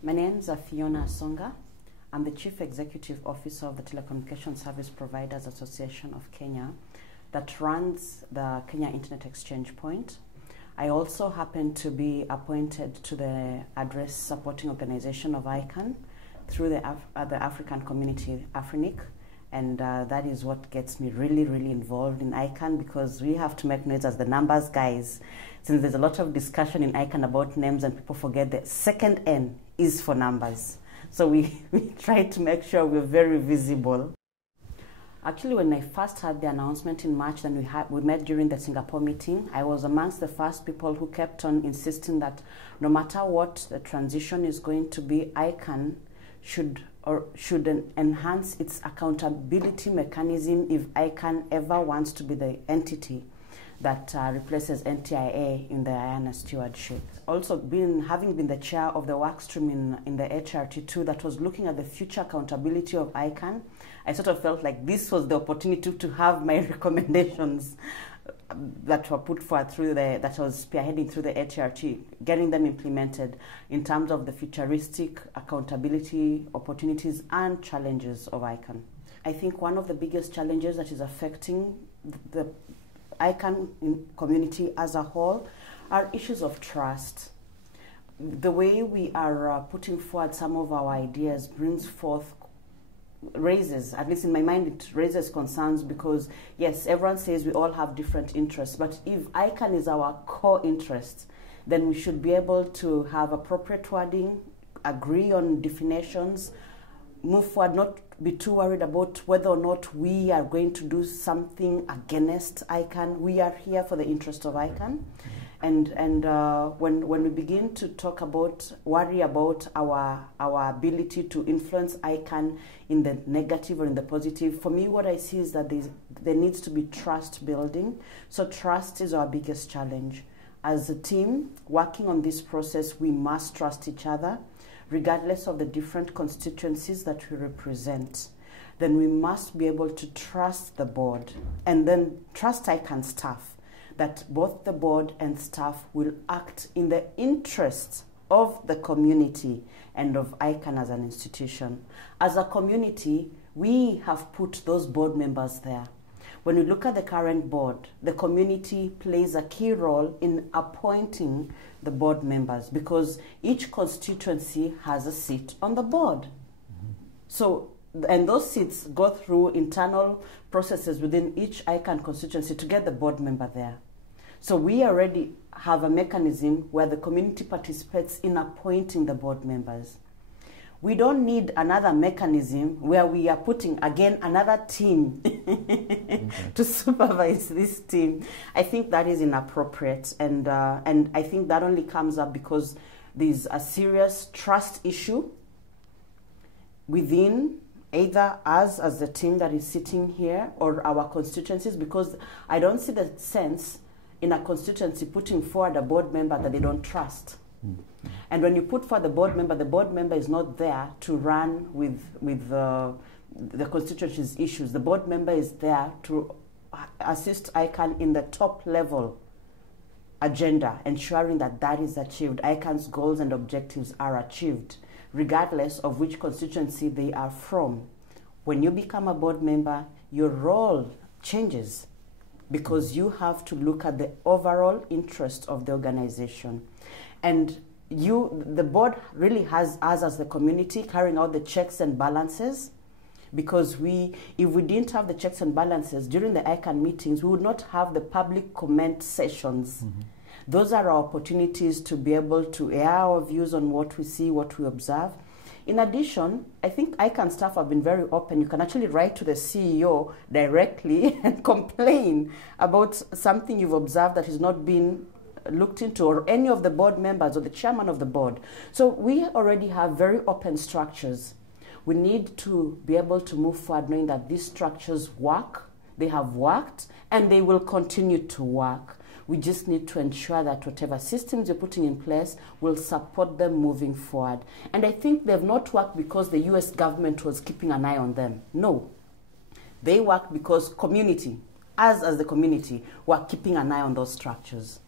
My name is Fiona Asonga. I'm the Chief Executive Officer of the Telecommunication Service Providers Association of Kenya that runs the Kenya Internet Exchange Point. I also happen to be appointed to the address supporting organization of ICANN through the African community, AFRINIC, and that is what gets me really involved in ICANN, because we have to make noise as the numbers guys. Since there's a lot of discussion in ICANN about names and people forget the second N is for numbers. So we try to make sure we're very visible. Actually, when I first had the announcement in March, then we met during the Singapore meeting, I was amongst the first people who kept on insisting that no matter what the transition is going to be, ICANN should enhance its accountability mechanism if ICANN ever wants to be the entity that replaces NTIA in the IANA Stewardship. Also, having been the chair of the work stream in the HRT2 that was looking at the future accountability of ICANN, I sort of felt like this was the opportunity to have my recommendations that were put forward that was spearheading through the HRT, getting them implemented in terms of the futuristic accountability opportunities and challenges of ICANN. I think one of the biggest challenges that is affecting the ICANN community as a whole are issues of trust. The way we are putting forward some of our ideas raises, at least in my mind, it raises concerns, because yes, everyone says we all have different interests, but if ICANN is our core interest, then we should be able to have appropriate wording, agree on definitions, move forward, not be too worried about whether or not we are going to do something against ICANN. We are here for the interest of ICANN. And when we begin to talk about, worry about our ability to influence ICANN in the negative or in the positive, for me what I see is that there needs to be trust building. So trust is our biggest challenge. As a team working on this process, we must trust each other, regardless of the different constituencies that we represent. Then we must be able to trust the board and then trust ICANN staff, that both the board and staff will act in the interest of the community and of ICANN as an institution. As a community, we have put those board members there. When we look at the current board, the community plays a key role in appointing the board members, because each constituency has a seat on the board. So, and those seats go through internal processes within each ICANN constituency to get the board member there. So we already have a mechanism where the community participates in appointing the board members. We don't need another mechanism where we are putting, again, another team to supervise this team. I think that is inappropriate, and I think that only comes up because there's a serious trust issue within either us as the team that is sitting here or our constituencies, because I don't see the sense in a constituency putting forward a board member that they don't trust. And when you put forward the board member is not there to run with the constituency's issues. The board member is there to assist ICANN in the top level agenda, ensuring that that is achieved. ICANN's goals and objectives are achieved, regardless of which constituency they are from. When you become a board member, your role changes, because you have to look at the overall interest of the organization. And the board really has us as the community carrying out the checks and balances, because if we didn't have the checks and balances during the ICANN meetings, we would not have the public comment sessions. Those are our opportunities to be able to air our views on what we see, what we observe. In addition, I think ICANN staff have been very open. You can actually write to the CEO directly and complain about something you've observed that has not been looked into, or any of the board members or the chairman of the board. So we already have very open structures. We need to be able to move forward knowing that these structures work, they have worked, and they will continue to work. We just need to ensure that whatever systems you're putting in place will support them moving forward. And I think they've not worked because the US government was keeping an eye on them. No. They work because community, us as the community, were keeping an eye on those structures.